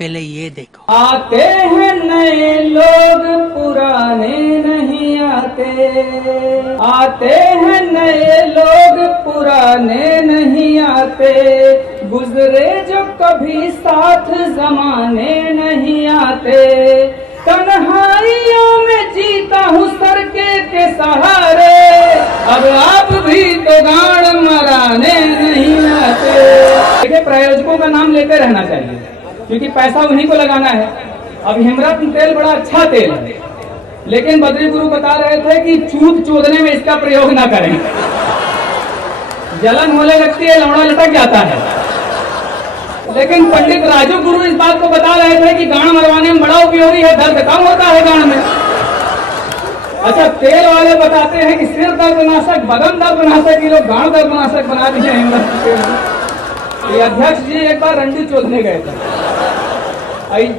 पहले ये देखो। आते हैं नए लोग पुराने नहीं आते, आते हैं नए लोग पुराने नहीं आते, गुजरे जो कभी साथ जमाने नहीं आते, तन्हाइयों में जीता हूँ सर के सहारे, अब आप भी तो गाड़ मराने नहीं आते। देखिए, प्रायोजकों का नाम लेते रहना चाहिए क्योंकि पैसा उन्हीं को लगाना है। अब हिमरत तेल बड़ा अच्छा तेल है, लेकिन बद्री गुरु बता रहे थे कि चूत चोदने में इसका प्रयोग ना करें, जलन होने लगती है, लौड़ा लटक जाता है। लेकिन पंडित राजू गुरु इस बात को बता रहे थे कि गांड मरवाने में बड़ा उपयोगी है, दर्द कम होता है गांड में। अच्छा, तेल वाले बताते हैं कि सिर दर्द नाशक, बदन दर्द नाशक, ये लोग गांड दर्द नाशक बना दिए हिमरत। ये अध्यक्ष जी एक बार रंडी चोदने गए थे,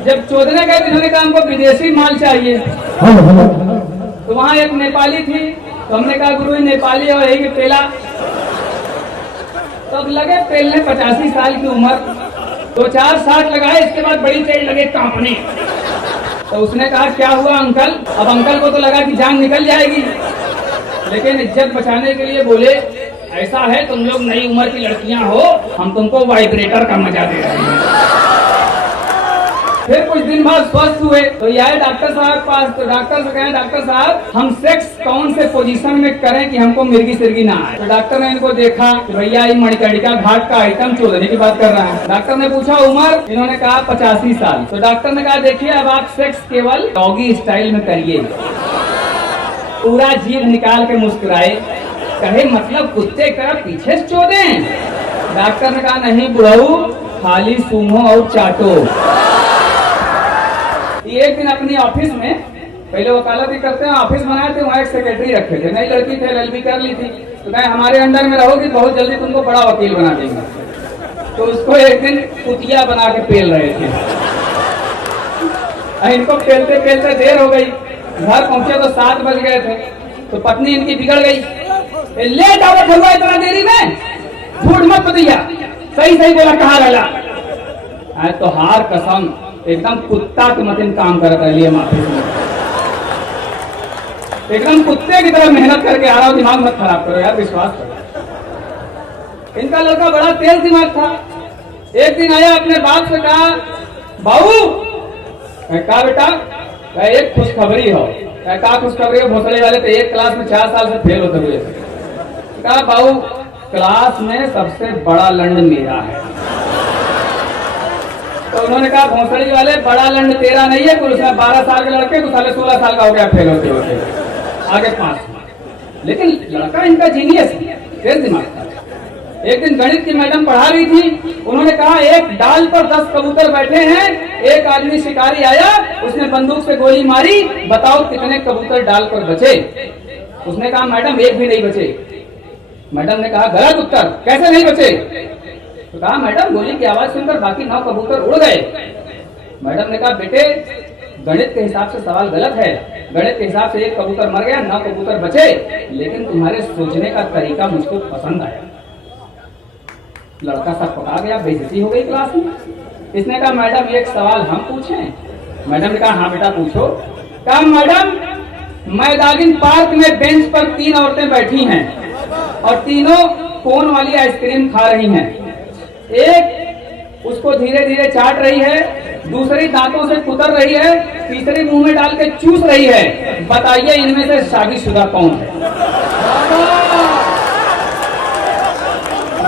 जब चोदने गए इन्होंने कहा हमको विदेशी माल चाहिए, तो वहां एक नेपाली थी, तो हमने कहा गुरु नेपाली और यही पेला। तब लगे पेलने 85 साल की उम्र, 2-4 साठ लगाए, इसके बाद बड़ी तेज लगे कांपने। तो उसने कहा क्या हुआ अंकल? अब अंकल को तो लगा कि जान निकल जाएगी, लेकिन इज्जत बचाने के लिए बोले ऐसा है तुम लोग नई उम्र की लड़कियां हो, हम तुमको वाइब्रेटर का मजा दे रहे हैं। फिर कुछ दिन बाद स्वस्थ हुए तो ये आए डॉक्टर साहब पास, तो डॉक्टर से कहे डॉक्टर साहब हम सेक्स कौन से पोजीशन में करें कि हमको मिर्गी सिरगी ना आए। तो डॉक्टर ने इनको देखा कि भैया ये मणिकर्णिका घाट का आइटम चोदने की बात कर रहा है। डॉक्टर ने पूछा उम्र, इन्होंने कहा 85 साल। तो डॉक्टर ने कहा देखिए अब आप सेक्स केवल डॉगी स्टाइल में करिए। पूरा जीभ निकाल के मुस्कुराए, कहे मतलब कुत्ते का पीछे से चोदे। डॉक्टर ने कहा नहीं बुढ़ऊ, खाली सूंघो और चाटो। एक दिन अपनी ऑफिस में, पहले वकालत ही करते हैं, ऑफिस बनाए थे, वहाँ एक सेक्रेटरी रखे थे, नई लड़की थे, LLB कर ली थी, तो कहे हमारे अंडर में रहोगी बहुत जल्दी तुमको बड़ा वकील बना देंगे। तो उसको एक दिन कुतिया बना के पेल रहे थे। इनको पेलते पेलते देर हो गई, घर पहुंचे तो 7 बज गए थे। तो पत्नी इनकी बिगड़ गई, लेट आवत हुआ इतना देरी में, झूठ मत दिया, सही सही बोला कहाँ लगा। तो हार कसम एकदम कुत्ता के मतीन काम करता है, लिए माफी एकदम कुत्ते की तरह मेहनत करके आ रहा हूं, दिमाग मत खराब करो यार, विश्वास करो। इनका लड़का बड़ा तेज दिमाग था। एक दिन आया अपने बाप से कहा बाबू, कहा बेटा, एक खुशखबरी हो। कहा खुशखबरी हो? भोसले वाले तो एक क्लास में 4 साल से फेल होते हुए। कहा बाबू क्लास में सबसे बड़ा लंड मेरा है। तो उन्होंने कहा भोसड़ी वाले बड़ा लंड तेरा नहीं है, कुल उसमें 12 साल के लड़के तो साले 16 साल का हो गया फेल होते होते, आगे 5। लेकिन लड़का इनका जीनियस, तेज दिमाग था। एक दिन गणित की मैडम पढ़ा रही थी, उन्होंने कहा एक डाल पर 10 कबूतर बैठे हैं, एक आदमी शिकारी आया, उसने बंदूक से गोली मारी, बताओ कितने कबूतर डाल पर बचे? उसने कहा मैडम एक भी नहीं बचे। मैडम ने कहा गलत उत्तर, कैसे नहीं बचे? तो कहा मैडम गोली की आवाज सुनकर बाकी 9 कबूतर उड़ गए। मैडम ने कहा बेटे गणित के हिसाब से सवाल गलत है, गणित के हिसाब से एक कबूतर मर गया, 9 कबूतर बचे, लेकिन तुम्हारे सोचने का तरीका मुझको पसंद आया। लड़का सब पका गया, बेइज्जती हो गई क्लास में। इसने कहा मैडम एक सवाल हम पूछें? मैडम ने कहा हाँ बेटा पूछो। कहा मैडम मैदागिन पार्क में बेंच पर 3 औरतें बैठी हैं और तीनों कोन वाली आइसक्रीम खा रही हैं। एक उसको धीरे धीरे चाट रही है, दूसरी दांतों से कुतर रही है, तीसरी मुंह में डाल के चूस रही है। बताइए इनमें से शादीशुदा कौन है?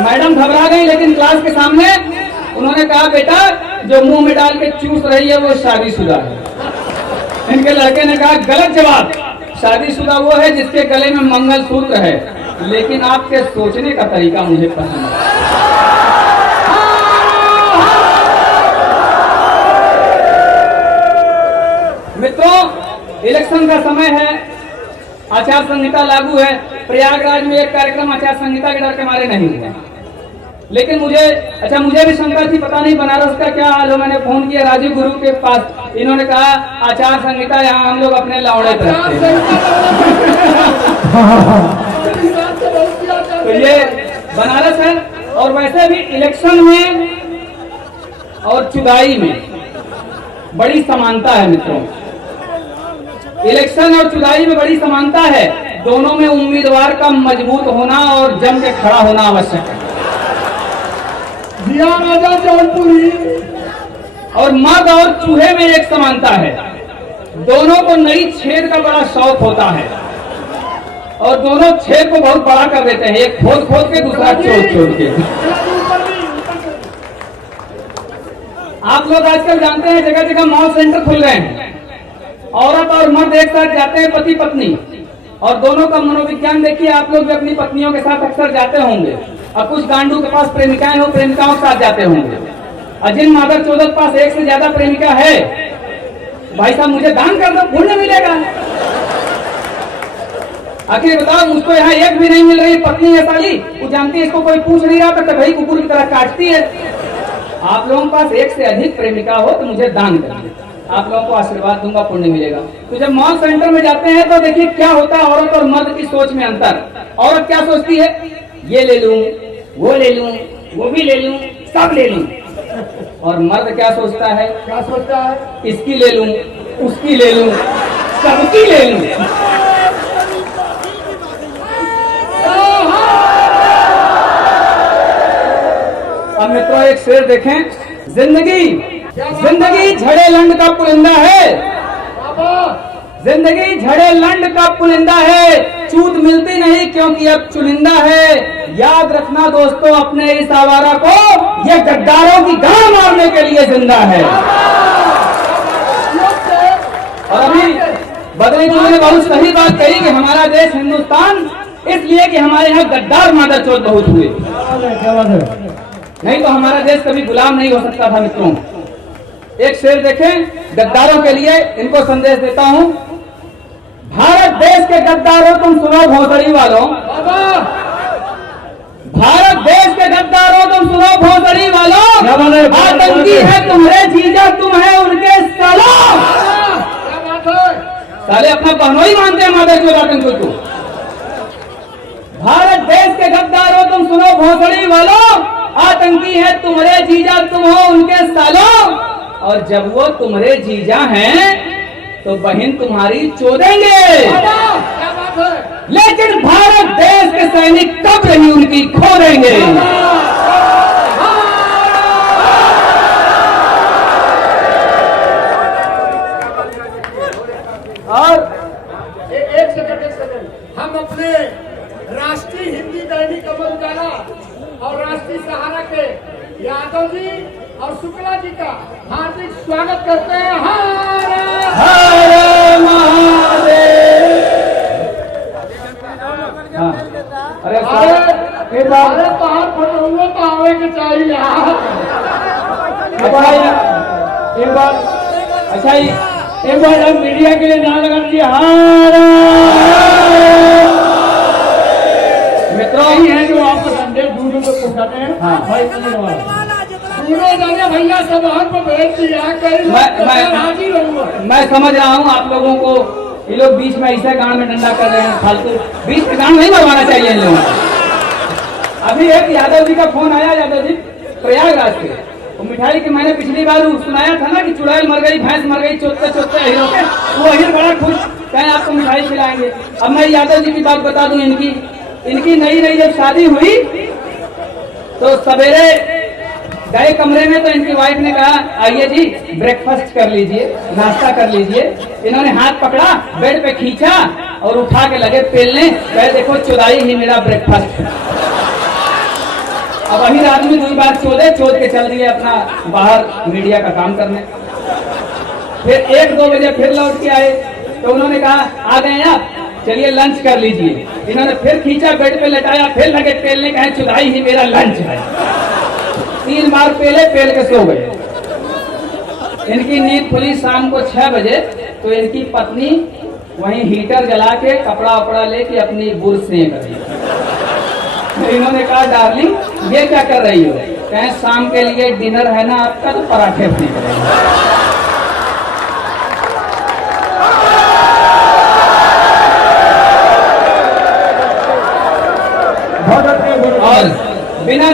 मैडम घबरा गई, लेकिन क्लास के सामने उन्होंने कहा बेटा जो मुंह में डाल के चूस रही है वो शादीशुदा है। इनके लड़के ने कहा गलत जवाब, शादीशुदा वो है जिसके गले में मंगलसूत्र है, लेकिन आपके सोचने का तरीका मुझे पसंद है। मित्रों इलेक्शन का समय है, आचार संहिता लागू है। प्रयागराज में एक कार्यक्रम आचार संहिता के डर के मारे नहीं हुआ, लेकिन मुझे भी शंका थी, पता नहीं बनारस का क्या हाल हो। मैंने फोन किया राजीव गुरु के पास, इन्होंने कहा आचार संहिता यहाँ हम लोग अपने लौड़े पे रखते हैं। तो ये बनारस है। और वैसे भी इलेक्शन में और चुनाई में बड़ी समानता है मित्रों। इलेक्शन और चुनावी में बड़ी समानता है। दोनों में उम्मीदवार का मजबूत होना और जम के खड़ा होना आवश्यक है। जिया राजा जौनपुरी और मर्द और चूहे में एक समानता है। दोनों को नई छेद का बड़ा शौक होता है और दोनों छेद को बहुत बड़ा कर देते हैं, एक खोद खोद के दूसरा छोड़ के। आप लोग आजकल जानते हैं जगह जगह मॉल सेंटर खुल गए हैं। औरत और मर्द एक साथ जाते हैं, पति पत्नी, और दोनों का मनोविज्ञान देखिए। आप लोग भी अपनी पत्नियों के साथ अक्सर जाते होंगे, और कुछ गांडू के पास प्रेमिकाएं हो, प्रेमिकाओं के साथ जाते होंगे। और जिन मादर चौदह के पास एक से ज्यादा प्रेमिका है, भाई साहब मुझे दान कर दो, पुण्य मिलेगा। आखिर बताओ, मुझको यहाँ एक भी नहीं मिल रही पत्नी है साली, वो जानती है इसको कोई पूछ नहीं रहा तो भाई कुकुर की तरह काटती है। आप लोगों के पास एक से अधिक प्रेमिका हो तो मुझे दान करिए, आप लोगों को आशीर्वाद दूंगा, पुण्य मिलेगा। तो जब मॉल सेंटर में जाते हैं तो देखिए क्या होता है, औरत और मर्द की सोच में अंतर। औरत क्या सोचती है, ये ले लूं, वो ले लूं, वो भी ले लूं, सब ले लूं। और मर्द क्या सोचता है, इसकी ले लूं, उसकी ले लूं, सबकी ले लूं। अब मित्रों एक शेर देखें, जिंदगी झड़े लंड का पुलिंदा है, जिंदगी झड़े लंड का पुलिंदा है, चूत मिलती नहीं क्योंकि अब चुनिंदा है। याद रखना दोस्तों अपने इस आवारा को, ये गद्दारों की गांड मारने के लिए जिंदा है। और अभी बदली जी ने बहुत सही बात कही कि हमारा देश हिंदुस्तान इसलिए कि हमारे यहाँ गद्दार मादरचोद बहुत हुए, नहीं तो हमारा देश कभी गुलाम नहीं हो सकता था। मित्रों एक शेर देखें गद्दारों के लिए, इनको संदेश देता हूं। भारत देश के गद्दारों तुम सुनो भोसड़ी वालों, भारत देश के गद्दारों तुम सुनो भोसड़ी वालों, आतंकी है तुम्हारे जीजा, तुम है उनके सालों। साले अपना बहनोई मानते हैं मादरचोद आतंकी को। भारत देश के गद्दारों तुम सुनो भोसड़ी वालों, आतंकी है तुम्हारे जीजा, तुम हो उनके सालों। और जब वो तुम्हारे जीजा हैं तो बहन तुम्हारी चोदेंगे, लेकिन भारत देश के सैनिक कब नहीं उनकी खो देंगे। और एक सेकंड, हम अपने राष्ट्रीय हिंदी दैनिक अमर उजाला और राष्ट्रीय सहारा के यादव जी और शुक्ला जी का हार्दिक स्वागत करते हैं। हर महादेव। अरे बाहर फोटो तो आवे के चाहिए। एक बार अच्छा एक बार हम मीडिया के लिए नाम लगा दिया। मित्रों ही है जो आपको संदेश दूर में पहुंचाते हैं। हाँ भाई भैया सब पर भेज दिया, मैं समझ रहा हूँ आप लोगों को, ये लोग बीच में ऐसे गांड में डंडा कर रहे हैं फालतू, बीच में गांड नहीं मरवाना चाहिए इन लोगों को। अभी एक यादव जी का फोन आया, यादव जी प्रयागराज से, वो मिठाई की मैंने पिछली बार सुनाया था ना कि चुड़ैल मर गई, भैंस मर गई, चोतते चोतते अहिरों के, वो अहिर बड़ा खुश, कहें आपको मिठाई खिलाएंगे। अब मैं यादव जी की बात बता दूं, इनकी नई जब शादी हुई तो सवेरे गए कमरे में तो इनकी वाइफ ने कहा आइए जी ब्रेकफास्ट कर लीजिए, नाश्ता कर लीजिए। इन्होंने हाथ पकड़ा, बेड पे खींचा और उठा के लगे पेलने, कहे देखो चुराई ही मेरा ब्रेकफास्ट। अब वही आदमी दो बार चोद के चल दिए अपना बाहर मीडिया का काम करने। फिर 1-2 बजे फिर लौट के आए तो उन्होंने कहा आ गए आप, चलिए लंच कर लीजिए। इन्होंने फिर खींचा, बेड पे लटाया, फिर लगे पेलने, कहे चुराई ही मेरा लंच है। 3 बार पेल के सो गए। इनकी नींद खुली शाम को 6 बजे, तो इनकी पत्नी वहीं हीटर जला के कपड़ा वपड़ा लेके अपनी बुर सेंक रही। तो इन्होंने कहा डार्लिंग ये क्या कर रही हो? कहें शाम के लिए डिनर है ना आपका, तो पराठे सेंक रहे हैं। और बिना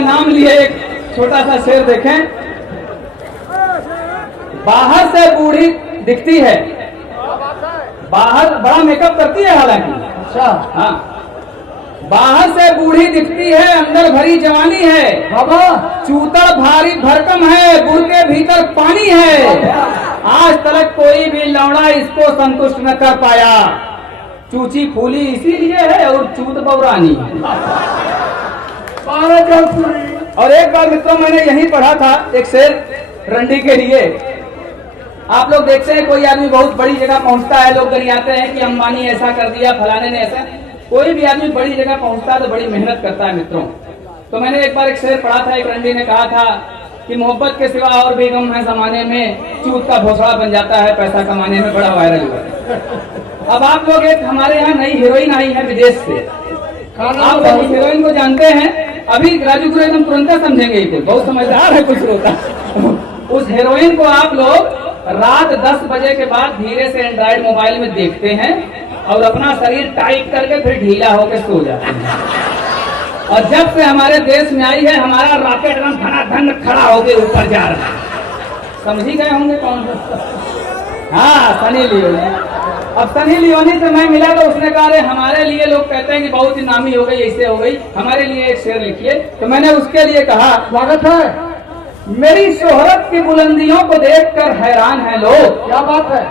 नाम लिए एक छोटा सा शेर देखें। बाहर से बूढ़ी दिखती है, बाहर बड़ा मेकअप करती है हालांकि, अच्छा हाँ, बाहर से बूढ़ी दिखती है, अंदर भरी जवानी है बाबा, चूतड़ भारी भरकम है, गुड़ के भीतर पानी है। आज तक कोई भी लौड़ा इसको संतुष्ट न कर पाया। चूची फूली इसीलिए है और चूत बौरानी। 12 जौनपुरी। और एक बार मित्रों मैंने यही पढ़ा था एक शेर रंडी के लिए। आप लोग देखते हैं कोई आदमी बहुत बड़ी जगह पहुंचता है, लोग गरियाते हैं कि अंबानी ऐसा कर दिया, फलाने ने ऐसा। कोई भी आदमी बड़ी जगह पहुंचता है तो बड़ी मेहनत करता है मित्रों। तो मैंने एक बार एक शेर पढ़ा था, एक रंडी ने कहा था कि मोहब्बत के सिवा और भी गम है जमाने में, चूत का भोसड़ा बन जाता है पैसा कमाने में, बड़ा वायरल हुआ। अब आप लोग एक हमारे यहाँ नई हीरोइन आई है विदेश से, आप लोग उस हीरोइन को जानते हैं? अभी राजू गुरु एकदम तुरंत समझेंगे, ही बहुत समझदार है कुछ होता। उस हीरोइन को आप लोग रात 10 बजे के बाद धीरे से एंड्रॉइड मोबाइल में देखते हैं और अपना शरीर टाइट करके फिर ढीला होकर सो जाते हैं। और जब से हमारे देश में आई है हमारा रॉकेट एकदम धनाधन खड़ा होकर ऊपर जा रहा है। समझ ही गए होंगे कौन? हाँ, सनी लियोनी। अब सनी लियोनी से मैं मिला तो उसने कहा अरे हमारे लिए लोग कहते हैं कि बहुत ही नामी हो गई, ऐसे हो गई, हमारे लिए एक शेर लिखिए। तो मैंने उसके लिए कहा, स्वागत है। मेरी शोहरत की बुलंदियों को देखकर हैरान है लोग। क्या बात है?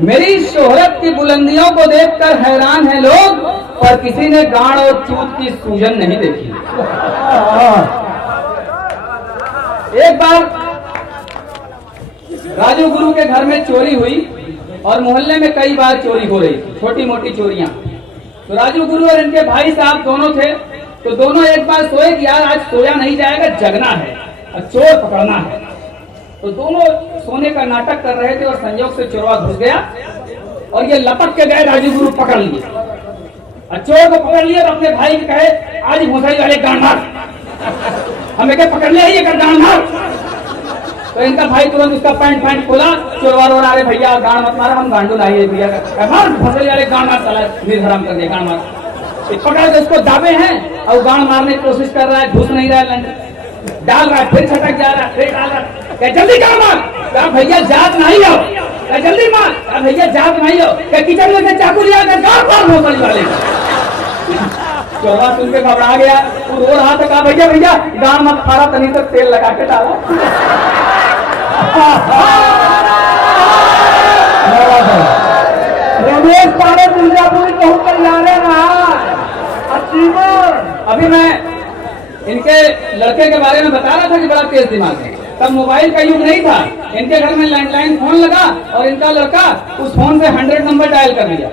मेरी शोहरत की बुलंदियों को देखकर हैरान है लोग, पर किसी ने गांड और चूत की सूजन नहीं देखी। एक बार राजू गुरु के घर में चोरी हुई और मोहल्ले में कई बार चोरी हो रही थी, छोटी मोटी चोरियां। तो राजू गुरु और इनके भाई साहब दोनों थे। तो दोनों एक बार सोए कि यार आज सोया नहीं जाएगा, जगना है और चोर पकड़ना है। तो दोनों सोने का नाटक कर रहे थे और संयोग से चोरवा घुस गया और ये लपक के गए, राजू गुरु पकड़ लिए और चोर को पकड़ लिया। तो अपने भाई को कहे आज भूसाई वाले गांड मार, हमें क्या पकड़ लिया ये गांड मार। तो इनका भाई तुरंत उसका पैंट खोला, चोरवा रो रहा, अरे भैया गांड मत मारा, हम गांडू लाइए भैया, भूसाई वाले गांड मार, साला निर्धराम कर दिया गांड मार। पकड़ के उसको दाबे हैं और गांड मारने की कोशिश कर रहा है, घुस नहीं रहा है, डाल रहा है, फिर छटक जा रहा है, फिर डाल रहा है। क्या जल्दी गांड मार, क्या भैया जात नहीं हो, क्या जल्दी मार, क्या भैया जात नहीं हो, क्या किचन में से चाकू लिया कर गांड मार भोसड़ी वाले। चोरवा सुन के घबरा गया, वो रो रहा था, कहा भैया भैया गांड मत फाड़ा, तनी तक तेल लगा के डाला। रमेश पारे मिर्जापुरी बहुत तैयार है ना। अभी मैं इनके लड़के के बारे में बता रहा था कि बड़ा तेज दिमाग है। तब मोबाइल का युग नहीं था, इनके घर में लैंडलाइन फोन लगा और इनका लड़का उस फोन से 100 नंबर डायल कर दिया।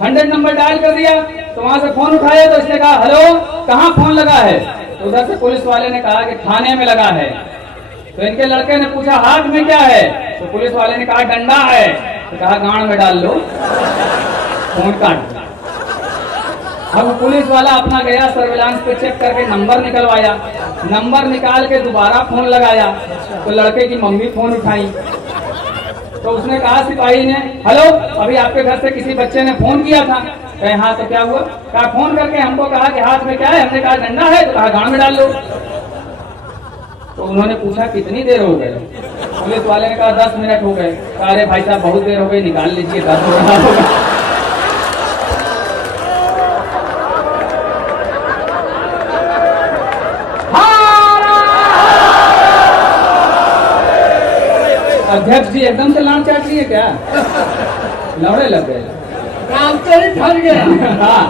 100 नंबर डायल कर दिया तो वहां से फोन उठाया तो इसने कहा हेलो, कहाँ फोन लगा है? तो उधर से पुलिस वाले ने कहा कि थाने में लगा है। तो इनके लड़के ने पूछा हाथ में क्या है? तो पुलिस वाले ने कहा डंडा है। तो कहा गांड में डाल लो, फोन काट। अब पुलिस वाला अपना गया, सर्विलांस पे चेक करके नंबर निकलवाया, नंबर निकाल के दोबारा फोन लगाया तो लड़के की मम्मी फोन उठाई। तो उसने कहा सिपाही ने हेलो, अभी आपके घर से किसी बच्चे ने फोन किया था। कहे हाँ, तो क्या हुआ? कहा फोन करके हमको कहा कि हाथ में क्या है? हमने कहा डंडा है। तो कहा गांड में डाल लो। तो उन्होंने पूछा कितनी देर हो गई? पुलिस वाले ने कहा 10 मिनट हो गए। कहा अरे भाई साहब बहुत देर हो गई, निकाल लीजिए, 10 हो रहा होगा। अध्यक्ष जी एकदम से लान चाट लिए क्या? लौड़े लग गए, काम से ही थक गया। हाँ।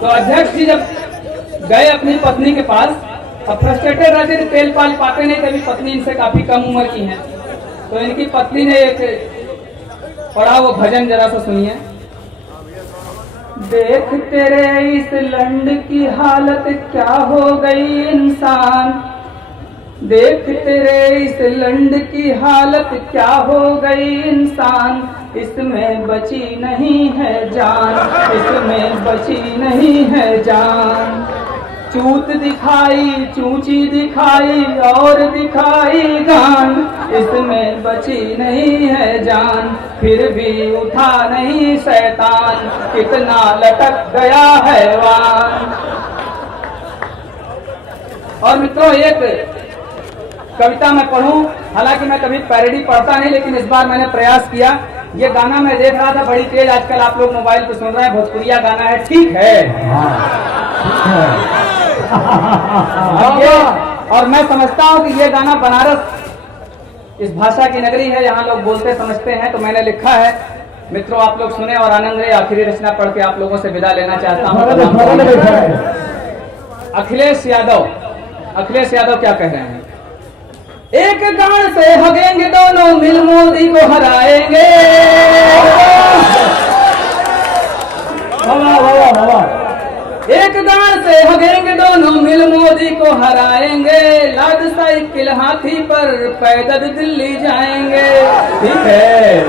तो अध्यक्ष जी जब गए अपनी पत्नी के पास, अब फ्रस्ट्रेटेड रहते थे, तेल पाल पाते नहीं, तभी पत्नी इनसे काफी कम उम्र की है। तो इनकी पत्नी ने एक पढ़ा वो भजन, जरा सा सुनिए। देख तेरे इस लंड की हालत क्या हो गई इंसान, देख तेरे इस लंड की हालत क्या हो गई इंसान, इसमें बची नहीं है जान, इसमें बची नहीं है जान। चूत दिखाई, चूची दिखाई और दिखाई गान, इसमें बची नहीं है जान, फिर भी उठा नहीं शैतान, कितना लटक गया हैवान। और मित्रों एक कविता मैं पढ़ूं। हालांकि मैं कभी पैरोडी पढ़ता नहीं, लेकिन इस बार मैंने प्रयास किया। ये गाना मैं देख रहा था बड़ी तेज, आजकल आप लोग मोबाइल पे सुन रहे हैं, भोजपुरिया गाना है, ठीक है। और मैं समझता हूँ कि ये गाना बनारस इस भाषा की नगरी है, यहाँ लोग बोलते समझते हैं, तो मैंने लिखा है। मित्रों आप लोग सुने और आनंद रहे। आखिरी रचना पढ़ के आप लोगों से विदा लेना चाहता हूँ। अखिलेश यादव, अखिलेश यादव क्या कह रहे हैं? एक गान से हगेंगे दोनों मिल मोदी को हराएंगे। एक गान से हगेंगे दोनों मिल मोदी को हराएंगे। लाद साइकिल हाथी पर पैदल दिल्ली जाएंगे, ठीक है।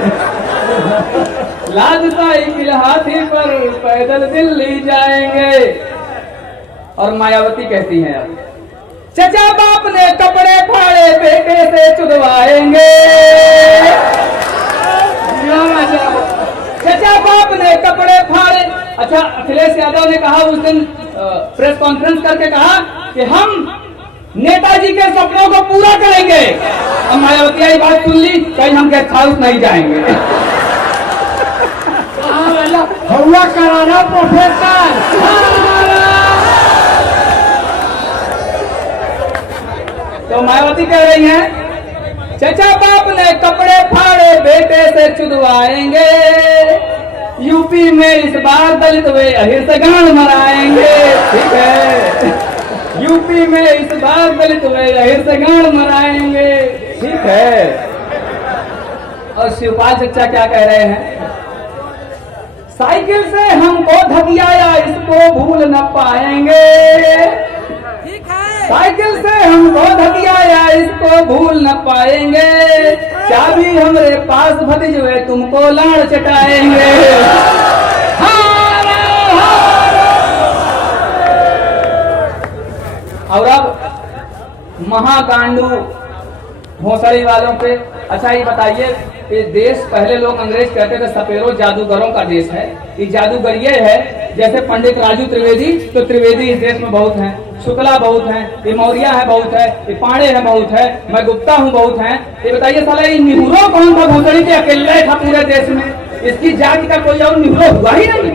लाद साइकिल हाथी पर पैदल दिल्ली जाएंगे। और मायावती कहती हैं अब, चचा बाप ने कपड़े फाड़े बेटे से चुदवाएंगे। चचा बाप ने कपड़े फाड़े। अच्छा, अखिलेश यादव ने कहा उस दिन प्रेस कॉन्फ्रेंस करके कहा कि हम नेताजी के सपनों को पूरा करेंगे। अब मायावती आई बात सुन ली, कहीं हम गेस्ट हाउस नहीं जाएंगे। हुआ कराना प्रोफेसर। तो मायावती कह रही हैं, चचा बाप ने कपड़े फाड़े बेटे से चुदवाएंगे। यूपी में इस बार दलित वे अहिंसगान मराएंगे, ठीक है। यूपी में इस बार दलित वे अहिंसगान मराएंगे, ठीक है। और शिवपाल चचा क्या कह रहे हैं? साइकिल से हमको धकियाया, इसको भूल न पाएंगे। साइकिल से हमको धकियाया, इसको भूल न पाएंगे। चाबी हमरे पास भतीजवे तुमको लाड़ चटाएंगे। और अब महाकांडू भोसड़ी वालों पे। अच्छा ये बताइए, ये देश पहले लोग अंग्रेज कहते थे सपेरों जादूगरों का देश है। ये जादूगर ये है, जैसे पंडित राजू त्रिवेदी, तो त्रिवेदी इस देश में बहुत हैं, शुक्ला बहुत हैं, ये मौर्य है बहुत है, ये पांडे है बहुत है, मैं गुप्ता हूँ बहुत है। ये बताइए साला ये नेहरू कौन था? भोसड़ी के अकेले था पूरे देश में। इसकी जाति का कोई और नेहरू हुआ ही नहीं।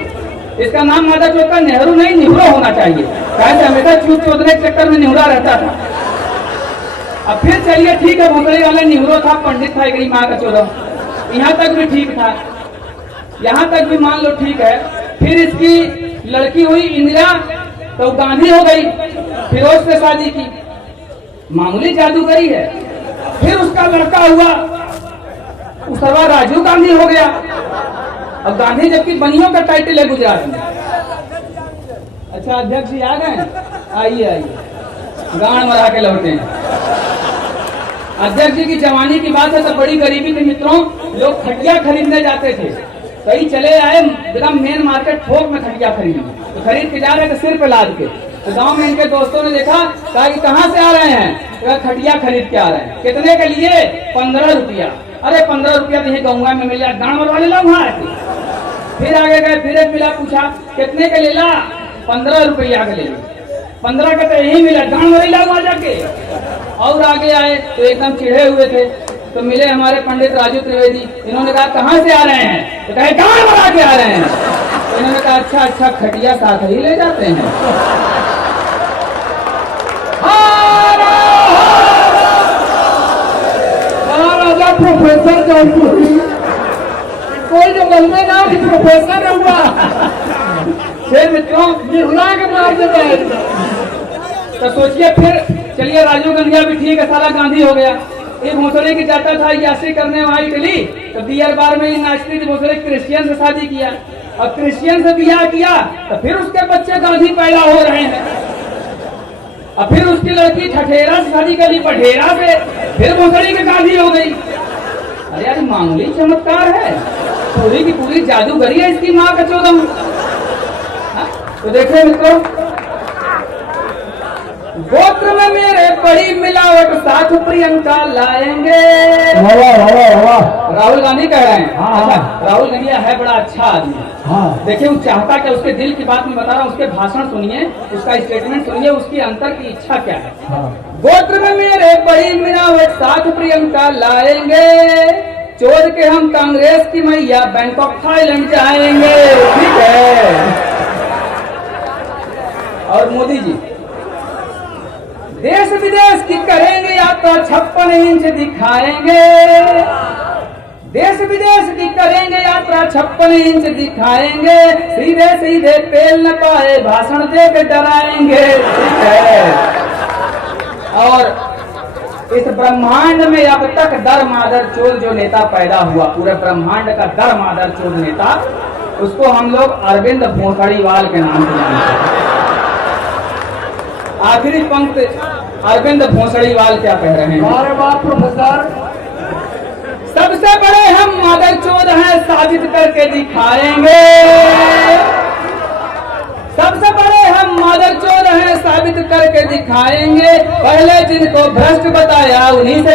इसका नाम माता चौथ का नेहरू नहीं, नेहरू होना चाहिए। कैसे हमेशा चूत चोदने के चक्कर में नेहुरा रहता था। अब फिर चलिए ठीक है, भोसड़ी वाले नेहरू था, पंडित था, एक माँ का चौदह, यहाँ तक भी ठीक था, यहाँ तक भी मान लो ठीक है। फिर इसकी लड़की हुई इंदिरा, तो गांधी हो गई, फिरोज से शादी की, मामूली जादूगरी है। फिर उसका लड़का हुआ, उसका राजीव गांधी हो गया। अब गांधी जबकि बनियों का टाइटल है गुजरात में। अच्छा अध्यक्ष जी आ गए, आइए आइए, गांड मरा के लौटे हैं। अध्यक्ष जी की जवानी की बात है तो बड़ी गरीबी थी मित्रों, लोग खटिया खरीदने जाते थे, कई चले आए एकदम मेन मार्केट थोक में खटिया खरीदने, तो खरीद के जा रहे थे सिर पे लाद के। तो गांव में इनके दोस्तों ने देखा, कहा कि कहाँ से आ रहे हैं? तो खटिया खरीद के आ रहे हैं। कितने के लिए? 15 रुपया। अरे 15 रुपया तो यही गौवा में मिल जाए, गाँव वाले लोग वहाँ आते। फिर आगे गए, फिर एक मिला, पूछा कितने के ले ला? 15 रुपया के ले लो। 15 का तो यही मिला, गाँव वाले लोग वहाँ जाके। और आगे आए तो एकदम चिढ़े हुए थे, तो मिले हमारे पंडित राजू त्रिवेदी। इन्होंने कहा कहाँ से आ रहे हैं? तो कहे गाँव बना के आ रहे हैं। तो इन्होंने कहा अच्छा अच्छा, खटिया साथ ही ले जाते हैं। राजा प्रोफेसर जौनपुरी, कोई जो बनने ना कि प्रोफेसर हुआ, फिर मित्रों निहुरा के मार देता है। तो सोचिए, फिर चलिए राजीव गांधी भी ठीक है, साला गांधी हो गया। एक भोसड़ी की जाता था यासी करने वहां इटली, तो बियर बार में नाचती थी भोसड़ी, क्रिश्चियन से शादी किया। अब क्रिश्चियन से ब्याह किया तो फिर उसके बच्चे गांधी पैदा हो रहे हैं। अब फिर उसकी लड़की ठठेरा से शादी करी, पठेरा से, फिर भोसड़ी की गांधी हो गई। अरे यार मामूली चमत्कार है, पूरी की पूरी जादूगरी है इसकी माँ का 14। तो देखिए मित्रों, गोत्र में मेरे बड़ी मिलावट, साथ प्रियंका लाएंगे। वाह वाह वाह। राहुल गांधी कह रहे हैं। हाँ, अच्छा, राहुल गांधी है बड़ा अच्छा आदमी। हाँ देखिए वो चाहता क्या, उसके दिल की बात मैं बता रहा हूँ, उसके भाषण सुनिए, उसका स्टेटमेंट सुनिए, उसकी अंतर की इच्छा क्या है। हाँ गोत्र में मेरे बड़ी मिलावट, साथ प्रियंका लाएंगे, चोर के हम कांग्रेस की मैया बैंकॉक थाईलैंड जाएंगे। ठीक है। और मोदी जी देश विदेश की करेंगे यात्रा, 56 इंच दिखाएंगे। देश विदेश की करेंगे यात्रा, 56 इंच दिखाएंगे, सीधे सीधे पेल न पाए भाषण दे के डराएंगे। ठीक है। और इस ब्रह्मांड में अब तक दर मादर चोर जो नेता पैदा हुआ, पूरे ब्रह्मांड का दर मादर चोर नेता, उसको हम लोग अरविंद भोसड़ीवाल के नाम से जानते हैं। आखिरी पंक्ति अरविंद भोसड़ीवाल क्या कह रहे हैं। अरे वाह प्रोफेसर, सबसे बड़े हम मादर चोर हैं, साबित करके दिखाएंगे। सबसे बड़े हम मादर चोर हैं, साबित करके दिखाएंगे। पहले जिनको भ्रष्ट बताया उन्हीं से